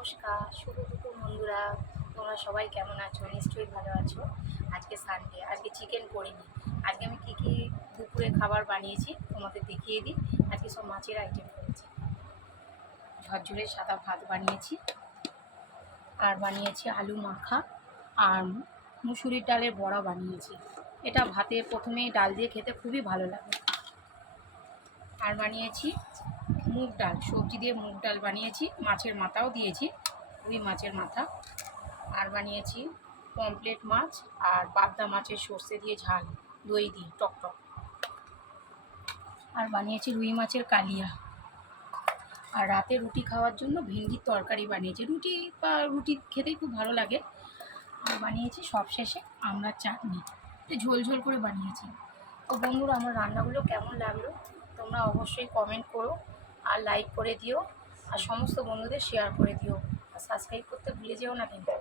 নমস্কার, শুভ দুপুর বন্ধুরা। তোমরা সবাই কেমন আছো? নিশ্চয়ই ভালো আছো। আজকে সানডে, আজকে চিকেন করিনি। আজকে আমি কী কী দুপুরে খাবার বানিয়েছি তোমাদের দেখিয়ে দিই। আজকে সব মাছের আইটেম করেছি। ঝরঝরে সাদা ভাত বানিয়েছি, আর বানিয়েছি আলু মাখা, আর মুসুরির ডালের বড়া বানিয়েছি। এটা ভাতে প্রথমেই ডাল দিয়ে খেতে খুবই ভালো লাগে। আর বানিয়েছি মুগ ডাল, সবজি দিয়ে মুগ ডাল বানিয়েছি, মাছের মাথাও দিয়েছি, রুই মাছের মাথা। আর বানিয়েছি পমফ্রেট মাছ আর পাবদা মাছের সর্ষে দিয়ে ঝাল, দই দিয়ে টক টক। আর বানিয়েছি রুই মাছের কালিয়া। আর রাতে রুটি খাওয়ার জন্য ভেন্ডির তরকারি বানিয়েছি। রুটি খেতেই খুব ভালো লাগে। আর বানিয়েছি সবশেষে আমড়ার চাটনি, ঝোল ঝোল করে বানিয়েছি। তো বন্ধুরা, আমার রান্নাগুলো কেমন লাগলো তোমরা অবশ্যই কমেন্ট করো, আর লাইক করে দিও, আর সমস্ত বন্ধুদের শেয়ার করে দিও, আর সাবস্ক্রাইব করতে ভুলে যেও না কিন্তু।